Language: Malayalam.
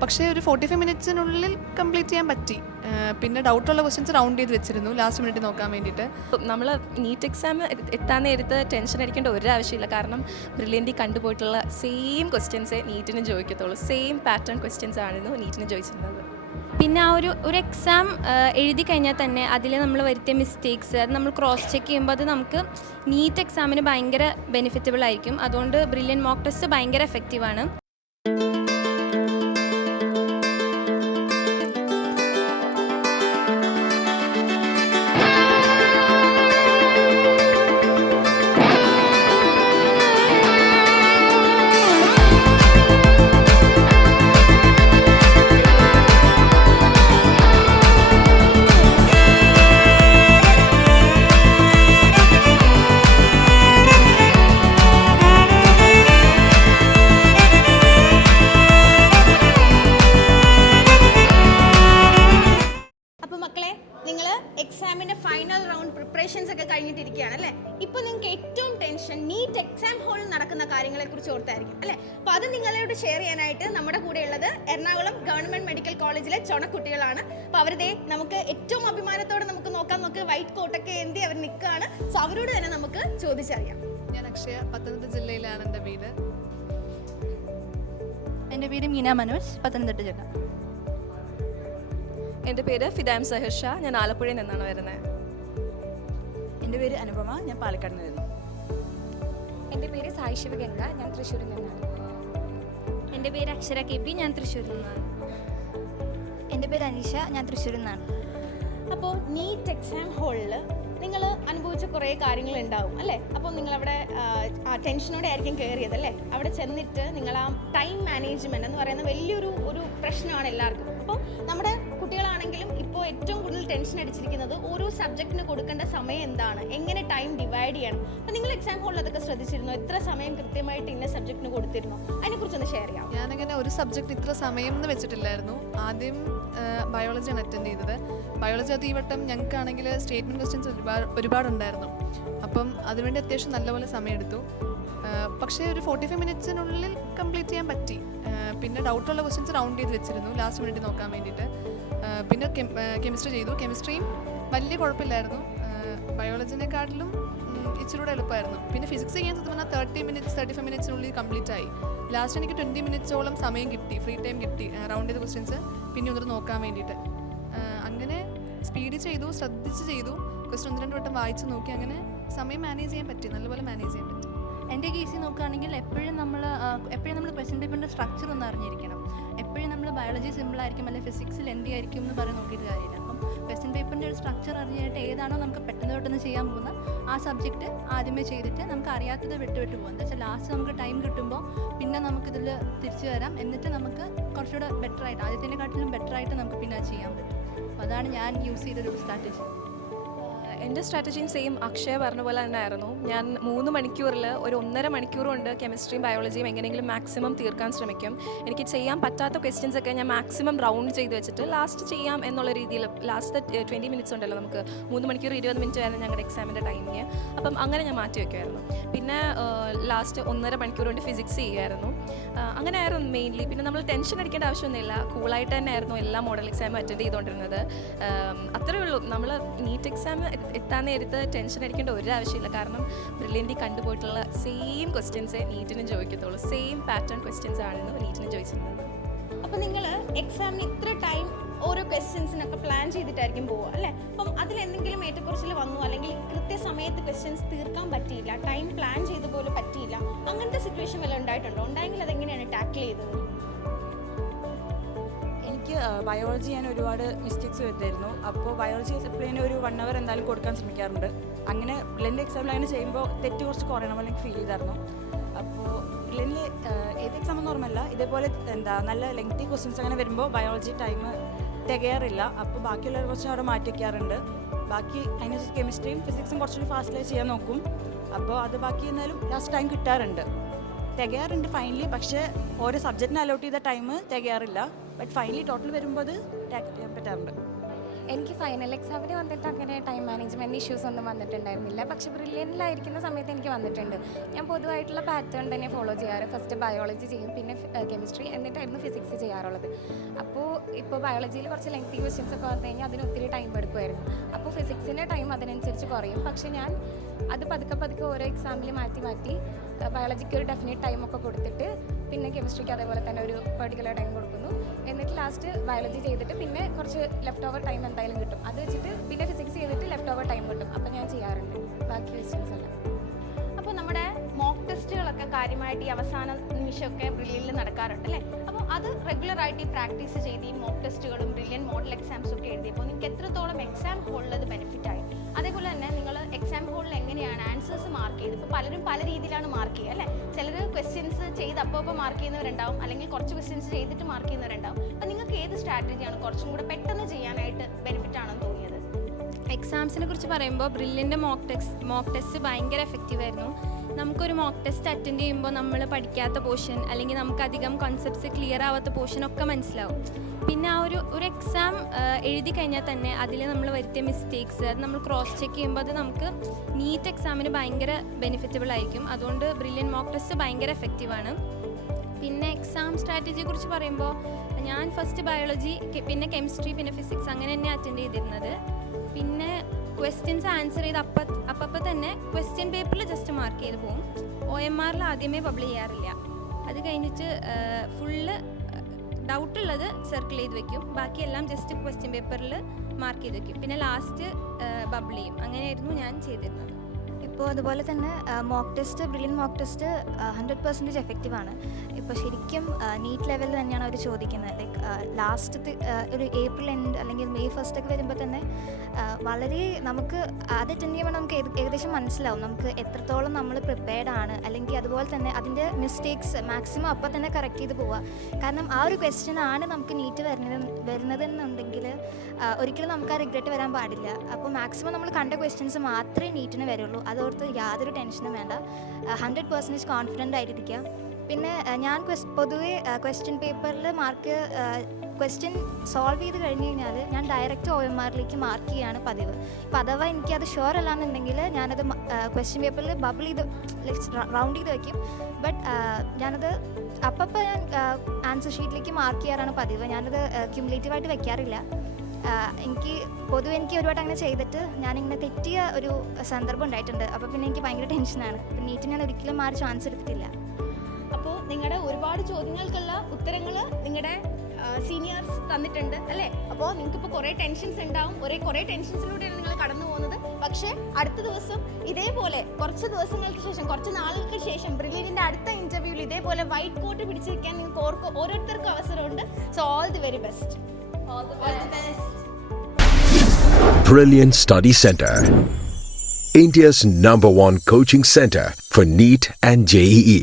പക്ഷേ ഒരു 45 മിനിറ്റ്സിനുള്ളിൽ കംപ്ലീറ്റ് ചെയ്യാൻ പറ്റി. പിന്നെ ഡൗട്ടുള്ള ക്വസ്റ്റ്യൻസ് റൗണ്ട് ചെയ്ത് വെച്ചിരുന്നു ലാസ്റ്റ് മിനിറ്റ് നോക്കാൻ വേണ്ടിയിട്ട്. നമ്മൾ നീറ്റ് എക്സാം എത്താൻ നേരത്ത് ടെൻഷൻ അടിക്കേണ്ട ഒരു ആവശ്യമില്ല. കാരണം ബ്രില്യൻ്റ് കണ്ടുപോയിട്ടുള്ള സെയിം ക്വസ്റ്റ്യൻസേ നീറ്റിന് ചോദിക്കത്തുള്ളൂ. സെയിം പാറ്റേൺ ക്വസ്റ്റ്യൻസ് ആയിരുന്നു നീറ്റിന് ചോദിച്ചിരുന്നത്. പിന്നെ ആ ഒരു എക്സാം എഴുതി കഴിഞ്ഞാൽ തന്നെ അതിൽ നമ്മൾ വരുത്തിയ മിസ്റ്റേക്സ് അത് നമ്മൾ ക്രോസ് ചെക്ക് ചെയ്യുമ്പോൾ അത് നമുക്ക് നീറ്റ് എക്സാമിന് ഭയങ്കര ബെനിഫിറ്റബിൾ ആയിരിക്കും. അതുകൊണ്ട് ബ്രില്യൻ്റ് മോക്ക് ടെസ്റ്റ് ഭയങ്കര എഫക്റ്റീവാണ്. നിങ്ങൾ എക്സാമിൻ്റെ ഫൈനൽ റൗണ്ട് പ്രിപ്പറേഷൻസ് ഒക്കെ കഴിഞ്ഞിട്ടിരിക്കുകയാണ് അല്ലേ? ഇപ്പോൾ നിങ്ങൾക്ക് ഏറ്റവും ടെൻഷൻ നീറ്റ് എക്സാം ഹോളിൽ നടക്കുന്ന കാര്യങ്ങളെക്കുറിച്ച് ഓർത്തായിരിക്കും അല്ലേ? അപ്പോൾ അത് നിങ്ങളോട് ഷെയർ ചെയ്യാനായിട്ട് നമ്മുടെ കൂടെ ഉള്ളത് എറണാകുളം ഗവൺമെൻറ് മെഡിക്കൽ കോളേജിലെ ചുണക്കുട്ടികളാണ്. അപ്പോൾ അവരുടെ നമുക്ക് ഏറ്റവും അഭിമാനത്തോടെ നമുക്ക് നോക്ക് വൈറ്റ് കോട്ടൊക്കെ എന്തി അവർ നിൽക്കുകയാണ്. സോ അവരോട് തന്നെ നമുക്ക് ചോദിച്ചറിയാം. ഞാൻ അക്ഷയ, പത്തനംതിട്ട ജില്ലയിലാണ് എൻ്റെ വീട്. എൻ്റെ പേര് മീന മനോജ്, പത്തനംതിട്ട ജില്ല. എൻ്റെ പേര് ഫിദാം സഹിർ ഷാ, ഞാൻ ആലപ്പുഴയിൽ നിന്നാണ് വരുന്നത്. എൻ്റെ പേര് അനുപമ, ഞാൻ പാലക്കാട് നിന്ന് വരുന്നു. എൻ്റെ പേര് സായി ശിവഗംഗ, ഞാൻ തൃശ്ശൂരിൽ നിന്നാണ്. എൻ്റെ പേര് അക്ഷര കെ പി, ഞാൻ തൃശ്ശൂരിൽ നിന്നാണ്. എൻ്റെ പേര് അനീഷ, ഞാൻ തൃശ്ശൂരിൽ നിന്നാണ്. അപ്പോൾ നീറ്റ് എക്സാം ഹോളിൽ നിങ്ങൾ അനുഭവിച്ച കുറേ കാര്യങ്ങളുണ്ടാവും അല്ലേ? അപ്പോൾ നിങ്ങളവിടെ ടെൻഷനോടെ ആയിരിക്കും കയറിയത് അല്ലേ? അവിടെ ചെന്നിട്ട് നിങ്ങൾ ആ ടൈം മാനേജ്മെൻറ്റ് എന്ന് പറയുന്ന വലിയൊരു പ്രശ്നമാണ് എല്ലാവർക്കും. അപ്പോൾ നമ്മുടെ കുട്ടികളാണെങ്കിലും ഇപ്പോൾ ഏറ്റവും കൂടുതൽ ടെൻഷൻ അടിച്ചിരിക്കുന്നത് ഓരോ സബ്ജക്റ്റിന് കൊടുക്കേണ്ട സമയം എന്താണ്, എങ്ങനെ ടൈം ഡിവൈഡ് ചെയ്യണം. അപ്പോൾ നിങ്ങൾ എക്സാം ഹോളിൽ അതൊക്കെ ശ്രദ്ധിച്ചിരുന്നു? എത്ര സമയം കൃത്യമായിട്ട് ഇന്ന സബ്ജക്റ്റിന് കൊടുത്തിരുന്നു? അതിനെക്കുറിച്ചൊന്ന് ഷെയർ ചെയ്യാം. ഞാനങ്ങനെ ഒരു സബ്ജക്റ്റ് ഇത്ര സമയം എന്ന് വെച്ചിട്ടില്ലായിരുന്നു. ആദ്യം ബയോളജിയാണ് അറ്റൻഡ് ചെയ്തത്. ബയോളജി അത് ഈ വട്ടം ഞങ്ങൾക്കാണെങ്കിൽ സ്റ്റേറ്റ്മെൻറ്റ് ക്വസ്റ്റ്യൻസ് ഒരുപാടുണ്ടായിരുന്നു. അപ്പം അതിനുവേണ്ടി അത്യാവശ്യം നല്ലപോലെ സമയമെടുത്തു. പക്ഷേ ഒരു 45 മിനിറ്റ്സിനുള്ളിൽ കംപ്ലീറ്റ് ചെയ്യാൻ പറ്റി. പിന്നെ ഡൗട്ടുള്ള ക്വസ്റ്റ്യൻസ് റൗണ്ട് ചെയ്ത് വെച്ചിരുന്നു ലാസ്റ്റ് മിനിറ്റ് നോക്കാൻ വേണ്ടിയിട്ട്. പിന്നെ കെമിസ്ട്രി ചെയ്തു. കെമിസ്ട്രിയും വലിയ കുഴപ്പമില്ലായിരുന്നു. ബയോളജിനെക്കാട്ടിലും ഇച്ചിരി കൂടെ എളുപ്പമായിരുന്നു. പിന്നെ ഫിസിക്സ് ചെയ്യാൻ സത്യം പറഞ്ഞാൽ 35 മിനിറ്റ്സിനുള്ളിൽ കംപ്ലീറ്റ് ആയി. ലാസ്റ്റ് എനിക്ക് 20 മിനിറ്റ്സോളം സമയം കിട്ടി, ഫ്രീ ടൈം കിട്ടി റൗണ്ട് ചെയ്ത ക്വസ്റ്റ്യൻസ് പിന്നെ ഒന്നും നോക്കാൻ വേണ്ടിയിട്ട്. അങ്ങനെ സ്പീഡിൽ ചെയ്തു, ശ്രദ്ധിച്ച് ചെയ്തു. ക്വസ്റ്റ്യൻ 1-2 വട്ടം വായിച്ച് നോക്കി. അങ്ങനെ സമയം മാനേജ് ചെയ്യാൻ പറ്റി, നല്ലപോലെ മാനേജ് ചെയ്യാൻ പറ്റി. എൻ്റെ കേസിൽ നോക്കുകയാണെങ്കിൽ എപ്പോഴും നമ്മൾ ക്വസ്റ്റ്യൻ പേപ്പറിൻ്റെ സ്ട്രക്ചർ ഒന്ന് അറിഞ്ഞിരിക്കണം. എപ്പോഴും നമ്മൾ ബയോളജി സിമ്പിളായിരിക്കും അല്ലെങ്കിൽ ഫിസിക്സിൽ എന്ത് ആയിരിക്കും എന്ന് പറഞ്ഞ് നോക്കിയിട്ട് കാര്യമില്ല. അപ്പം ക്വസ്റ്റ്യൻ പേപ്പറിൻ്റെ ഒരു സ്ട്രക്ചർ അറിഞ്ഞിട്ട് ഏതാണോ നമുക്ക് പെട്ടെന്ന് ചെയ്യാൻ പോകുന്ന ആ സബ്ജക്റ്റ് ആദ്യമേ ചെയ്തിട്ട് നമുക്ക് അറിയാത്തത് വിട്ട് പോകും. എന്താ വെച്ചാൽ ലാസ്റ്റ് നമുക്ക് ടൈം കിട്ടുമ്പോൾ പിന്നെ നമുക്കിതിൽ തിരിച്ചു വരാം. എന്നിട്ട് നമുക്ക് കുറച്ചുകൂടെ ബെറ്ററായിട്ട് ആദ്യത്തിനെക്കാട്ടിലും ബെറ്ററായിട്ട് നമുക്ക് പിന്നെ അത് ചെയ്യാൻ പറ്റും. അതാണ് ഞാൻ യൂസ് ചെയ്തൊരു സ്ട്രാറ്റജി. എൻ്റെ സ്ട്രാറ്റജിയും സെയിം അക്ഷയ പറഞ്ഞ പോലെ തന്നെ ആയിരുന്നു. ഞാൻ 3 മണിക്കൂറിൽ ഒരു 1.5 മണിക്കൂർ കൊണ്ട് കെമിസ്ട്രിയും ബയോളജിയും എങ്ങനെയെങ്കിലും മാക്സിമം തീർക്കാൻ ശ്രമിക്കും. എനിക്ക് ചെയ്യാൻ പറ്റാത്ത ക്വസ്റ്റ്യൻസ് ഒക്കെ ഞാൻ മാക്സിമം റൗണ്ട് ചെയ്ത് വെച്ചിട്ട് ലാസ്റ്റ് ചെയ്യാം എന്നുള്ള രീതിയിൽ ലാസ്റ്റ് 20 മിനിറ്റ്സ് ഉണ്ടല്ലോ നമുക്ക്, 3 മണിക്കൂർ 20 മിനിറ്റ് ആയിരുന്നു ഞങ്ങളുടെ എക്സാമിൻ്റെ ടൈമിങ്. അപ്പം അങ്ങനെ ഞാൻ മാറ്റി വയ്ക്കുമായിരുന്നു. പിന്നെ ലാസ്റ്റ് 1.5 മണിക്കൂർ കൊണ്ട് ഫിസിക്സ് ചെയ്യുമായിരുന്നു. അങ്ങനെ ആയിരുന്നു മെയിൻലി. പിന്നെ നമ്മൾ ടെൻഷൻ അടിക്കേണ്ട ആവശ്യമൊന്നുമില്ല. കൂളായിട്ട് തന്നെ ആയിരുന്നു എല്ലാ മോഡൽ എക്സാമും അറ്റൻഡ് ചെയ്തുകൊണ്ടിരുന്നത്. അത്രയേ ഉള്ളൂ. നമ്മൾ നീറ്റ് എക്സാം എത്താൻ നേരത്ത് ടെൻഷൻ അടിക്കേണ്ട ഒരു ആവശ്യമില്ല. കാരണം ബ്രില്യൻ്റ് കണ്ടുപോയിട്ടുള്ള സെയിം ക്വസ്റ്റ്യൻസേ നീറ്റിന് ചോദിക്കത്തുള്ളൂ. സെയിം പാറ്റേൺ ക്വസ്റ്റ്യൻസ് ആയിരുന്നു നീറ്റിന് ചോദിച്ചിരുന്നത്. അപ്പോൾ നിങ്ങൾ എക്സാമിന് ഇത്ര ടൈം ഓരോ ക്വസ്റ്റ്യൻസിനൊക്കെ പ്ലാൻ ചെയ്തിട്ടായിരിക്കും പോവുക അല്ലേ? അപ്പം അതിലെന്തെങ്കിലും ഏറ്റക്കുറച്ചിൽ വന്നു, അല്ലെങ്കിൽ കൃത്യസമയത്ത് ക്വസ്റ്റ്യൻസ് തീർക്കാൻ പറ്റിയില്ല, ടൈം പ്ലാൻ ചെയ്ത പോലെ പറ്റിയില്ല, അങ്ങനത്തെ സിറ്റുവേഷൻ വല്ലതും ഉണ്ടായിട്ടുണ്ടോ? ഉണ്ടായെങ്കിൽ അതെങ്ങനെയാണ് ടാക്കിൾ ചെയ്തത്? എനിക്ക് ബയോളജി ഞാൻ ഒരുപാട് മിസ്റ്റേക്സ് വരുത്തായിരുന്നു. അപ്പോൾ ബയോളജി എപ്പോഴും ഒരു 1 hour എന്തായാലും കൊടുക്കാൻ ശ്രമിക്കാറുണ്ട്. അങ്ങനെ ബ്ലെൻഡ് എക്സാമിൽ അങ്ങനെ ചെയ്യുമ്പോൾ തെറ്റ് കുറച്ച് കുറയണം അല്ലെങ്കിൽ ഫീൽ ചെയ്തായിരുന്നു. അപ്പോൾ ബ്ലെൻഡിൽ ഏത് എക്സാം എന്ന് ഓർമ്മയില്ല, ഇതേപോലെ നല്ല ലെങ്തി ക്വസ്റ്റ്യൻസ് അങ്ങനെ വരുമ്പോൾ ബയോളജി ടൈം തികയാറില്ല. അപ്പോൾ ബാക്കിയുള്ള കുറച്ച് അവിടെ മാറ്റി വയ്ക്കാറുണ്ട്. ബാക്കി അതിനനുസരിച്ച് കെമിസ്ട്രിയും ഫിസിക്സും കുറച്ചുകൂടി ഫാസ്റ്റായി ചെയ്യാൻ നോക്കും. അപ്പോൾ അത് ബാക്കി എന്നാലും ലാസ്റ്റ് ടൈം കിട്ടാറുണ്ട്, തികയാറുണ്ട് ഫൈനലി. പക്ഷേ ഓരോ സബ്ജക്റ്റിന് അലോട്ട് ചെയ്ത ടൈം തികയാറില്ല. ബട്ട് ഫൈനലി ടോട്ടൽ വരുമ്പോൾ അത് ടാക്കിൾ ചെയ്യാൻ പറ്റാറുണ്ട്. എനിക്ക് ഫൈനൽ എക്സാമിന് വന്നിട്ട് അങ്ങനെ ടൈം മാനേജ്മെൻറ്റ് ഇഷ്യൂസ് ഒന്നും വന്നിട്ടുണ്ടായിരുന്നില്ല. പക്ഷേ ബ്രില്യൻറ്റിലായിരിക്കുന്ന സമയത്ത് എനിക്ക് വന്നിട്ടുണ്ട്. ഞാൻ പൊതുവായിട്ടുള്ള പാറ്റേൺ തന്നെ ഫോളോ ചെയ്യാറ്. ഫസ്റ്റ് ബയോളജി ചെയ്യും, പിന്നെ കെമിസ്ട്രി, എന്നിട്ടായിരുന്നു ഫിസിക്സ് ചെയ്യാറുള്ളത്. അപ്പോൾ ഇപ്പോൾ ബയോളജിയിൽ കുറച്ച് ലെങ്തി ക്വസ്റ്റ്യൻസ് ഒക്കെ വന്നു കഴിഞ്ഞാൽ അതിന് ഒത്തിരി ടൈം എടുക്കുമായിരുന്നു. അപ്പോൾ ഫിസിക്സിൻ്റെ ടൈം അതിനനുസരിച്ച് കുറയും. പക്ഷേ ഞാൻ അത് പതുക്കെ ഓരോ എക്സാമിൽ മാറ്റി ബയോളജിക്ക് ഒരു ഡെഫിനറ്റ് ടൈമൊക്കെ കൊടുത്തിട്ട് പിന്നെ കെമിസ്ട്രിക്ക് അതേപോലെ തന്നെ ഒരു പെർട്ടിക്കുലർ ടൈം കൊടുക്കുന്നു. എന്നിട്ട് ലാസ്റ്റ് ബയോളജി ചെയ്തിട്ട് പിന്നെ കുറച്ച് ലെഫ്റ്റ് ഓവർ ടൈം എന്തായാലും കിട്ടും. അത് വെച്ചിട്ട് പിന്നെ ഫിസിക്സ് ചെയ്തിട്ട് ലെഫ്റ്റ് ഓവർ ടൈം കിട്ടും. അപ്പോൾ ഞാൻ ചെയ്യാറുണ്ട് ബാക്കി ക്വസ്റ്റ്യൻസ് എല്ലാം. അപ്പോൾ നമ്മുടെ മോക്ക് ടെസ്റ്റുകളൊക്കെ കാര്യമായിട്ട് ഈ അവസാന നിമിഷമൊക്കെ ബ്രില്യനിൽ നടക്കാറുണ്ട് അല്ലേ? അപ്പോൾ അത് റെഗുലറായിട്ട് ഈ പ്രാക്ടീസ് ചെയ്ത് ഈ മോക്ക് ടെസ്റ്റുകളും ബ്രില്യൻ മോഡൽ എക്സാംസും ഒക്കെ എഴുതിയപ്പോൾ നിങ്ങൾക്ക് എത്രത്തോളം എക്സാം ഹോളിൽ അത് ബെനിഫിറ്റായി? അതേപോലെ തന്നെ നിങ്ങൾ എക്സാം ഹോളിൽ എങ്ങനെയാണ് ആൻസേഴ്സ് മാർക്ക് ചെയ്ത്? ഇപ്പോൾ പലരും പല രീതിയിലാണ് മാർക്ക് ചെയ്യുക അല്ലേ? ചിലർ ക്വസ്റ്റ്യൻസ് ചെയ്ത് അപ്പോൾ മാർക്ക് ചെയ്യുന്നവരുണ്ടാവും, അല്ലെങ്കിൽ കുറച്ച് ക്വസ്റ്റ്യൻസ് ചെയ്തിട്ട് മാർക്ക് ചെയ്യുന്നവരുണ്ടാവും. അപ്പോൾ നിങ്ങൾക്ക് ഏത് സ്ട്രാറ്റജിയാണ് കുറച്ചും കൂടെ പെട്ടെന്ന് ചെയ്യാനായിട്ട് ബെനിഫിറ്റ് ആണെന്ന് തോന്നിയത്? എക്സാംസിനെ കുറിച്ച് പറയുമ്പോൾ ബ്രില്യൻ്റെ മോക്ക് ടെസ്റ്റ് ഭയങ്കര എഫക്റ്റീവായിരുന്നു. നമുക്കൊരു മോക്ക് ടെസ്റ്റ് അറ്റൻഡ് ചെയ്യുമ്പോൾ നമ്മൾ പഠിക്കാത്ത പോർഷൻ അല്ലെങ്കിൽ നമുക്കധികം കോൺസെപ്റ്റ്സ് ക്ലിയർ ആവാത്ത പോർഷനൊക്കെ മനസ്സിലാവും. പിന്നെ ആ ഒരു എക്സാം എഴുതി കഴിഞ്ഞാൽ തന്നെ അതിൽ നമ്മൾ വരുത്തിയ മിസ്റ്റേക്സ് അത് നമ്മൾ ക്രോസ് ചെക്ക് ചെയ്യുമ്പോൾ അത് നമുക്ക് നീറ്റ് എക്സാമിന് ഭയങ്കര ബെനിഫിറ്റബിൾ ആയിരിക്കും. അതുകൊണ്ട് ബ്രില്യൻ മോക്ക് ടെസ്റ്റ് ഭയങ്കര എഫക്റ്റീവാണ്. പിന്നെ എക്സാം സ്ട്രാറ്റജിയെ കുറിച്ച് പറയുമ്പോൾ ഞാൻ ഫസ്റ്റ് ബയോളജി, പിന്നെ കെമിസ്ട്രി, പിന്നെ ഫിസിക്സ് അങ്ങനെ തന്നെ അറ്റൻഡ് ചെയ്തിരുന്നത്. പിന്നെ ക്വസ്റ്റ്യൻസ് ആൻസർ ചെയ്ത് അപ്പം തന്നെ ക്വസ്റ്റ്യൻ പേപ്പറിൽ ജസ്റ്റ് മാർക്ക് ചെയ്ത് പോകും. OMR ആദ്യമേ പബ്ലിഷ് ചെയ്യാറില്ല. അത് കഴിഞ്ഞിട്ട് ഫുള്ള് ഡൗട്ടുള്ളത് സർക്കിൾ ചെയ്ത് വെക്കും, ബാക്കിയെല്ലാം ജസ്റ്റ് ക്വസ്റ്റ്യൻ പേപ്പറിൽ മാർക്ക് ചെയ്ത് വെക്കും. പിന്നെ ലാസ്റ്റ് ബബിൾ ചെയ്യും. അങ്ങനെയായിരുന്നു ഞാൻ ചെയ്തിരുന്നത്. ഇപ്പോൾ അതുപോലെ തന്നെ mock test, brilliant mock test 100% എഫക്റ്റീവാണ്. ഇപ്പോൾ ശരിക്കും നീറ്റ് ലെവലിൽ തന്നെയാണ് അവർ ചോദിക്കുന്നത്. ലൈക്ക് ലാസ്റ്റത്തെ ഒരു ഏപ്രിൽ എൻഡ് അല്ലെങ്കിൽ മെയ് ഫസ്റ്റ് ഒക്കെ വരുമ്പോൾ തന്നെ വളരെ നമുക്ക് അത് അറ്റൻഡ് ചെയ്യുമ്പോൾ നമുക്ക് ഏകദേശം മനസ്സിലാവും നമുക്ക് എത്രത്തോളം നമ്മൾ പ്രിപ്പയർഡ് ആണ്. അല്ലെങ്കിൽ അതുപോലെ തന്നെ അതിൻ്റെ മിസ്റ്റേക്സ് മാക്സിമം അപ്പോൾ തന്നെ കറക്റ്റ് ചെയ്ത് പോവുക. കാരണം ആ ഒരു ക്വസ്റ്റ്യൻ ആണ് നമുക്ക് നീറ്റ് വരുന്നതെന്നുണ്ടെങ്കിൽ ഒരിക്കലും നമുക്ക് ആ റിഗ്രറ്റ് വരാൻ പാടില്ല. അപ്പോൾ മാക്സിമം നമ്മൾ കണ്ട ക്വസ്റ്റ്യൻസ് മാത്രമേ നീറ്റിന് വരുള്ളൂ. അതോർത്ത് യാതൊരു ടെൻഷനും വേണ്ട. 100% കോൺഫിഡൻ്റ് ആയിട്ടിരിക്കുക. പിന്നെ ഞാൻ പൊതുവേ ക്വസ്റ്റ്യൻ പേപ്പറിൽ ക്വസ്റ്റ്യൻ സോൾവ് ചെയ്ത് കഴിഞ്ഞ് കഴിഞ്ഞാൽ ഞാൻ ഡയറക്റ്റ് OMRലേക്ക് മാർക്ക് ചെയ്യുകയാണ് പതിവ്. ഇപ്പോൾ അഥവാ എനിക്കത് ഷുവർ അല്ലാന്നുണ്ടെങ്കിൽ ഞാനത് ക്വസ്റ്റ്യൻ പേപ്പറിൽ ബബിൾ ചെയ്ത് റൗണ്ട് ചെയ്ത് വയ്ക്കും. ബട്ട് ഞാനത് അപ്പം ഞാൻ ആൻസർ ഷീറ്റിലേക്ക് മാർക്ക് ചെയ്യാറാണ് പതിവ്. ഞാനത് ക്യുമുലേറ്റീവായിട്ട് വെക്കാറില്ല. എനിക്ക് ഒരുപാട് അങ്ങനെ ചെയ്തിട്ട് ഞാനിങ്ങനെ തെറ്റിയ ഒരു സന്ദർഭം ഉണ്ടായിട്ടുണ്ട്. അപ്പോൾ പിന്നെ എനിക്ക് ഭയങ്കര ടെൻഷനാണ്. അപ്പം നീറ്റ് ഞാൻ ഒരിക്കലും മാറി ചാൻസ് എടുത്തിട്ടില്ല. അപ്പോൾ നിങ്ങളുടെ ഒരുപാട് ചോദ്യങ്ങൾക്കുള്ള ഉത്തരങ്ങൾ നിങ്ങളുടെ സീനിയേഴ്സ് തന്നിട്ടുണ്ട് അല്ലേ? അപ്പോൾ നിങ്ങൾക്കിപ്പോൾ കുറേ ടെൻഷൻസ് ഉണ്ടാവും, കുറേ ടെൻഷൻസിലൂടെയാണ് നിങ്ങൾ കടന്നു പോകുന്നത്. പക്ഷേ അടുത്ത ദിവസം ഇതേപോലെ കുറച്ച് ദിവസങ്ങൾക്ക് ശേഷം, കുറച്ച് നാളുകൾക്ക് ശേഷം ബ്രില്യൻറ്റിൻ്റെ അടുത്ത ഇൻ്റർവ്യൂവിൽ ഇതേപോലെ വൈറ്റ് കോട്ട് പിടിച്ചിരിക്കാൻ നിങ്ങൾക്ക് ഓരോരുത്തർക്കും അവസരമുണ്ട്. So all the very best. Brilliant Study Center, India's #1 coaching center for NEET and JEE.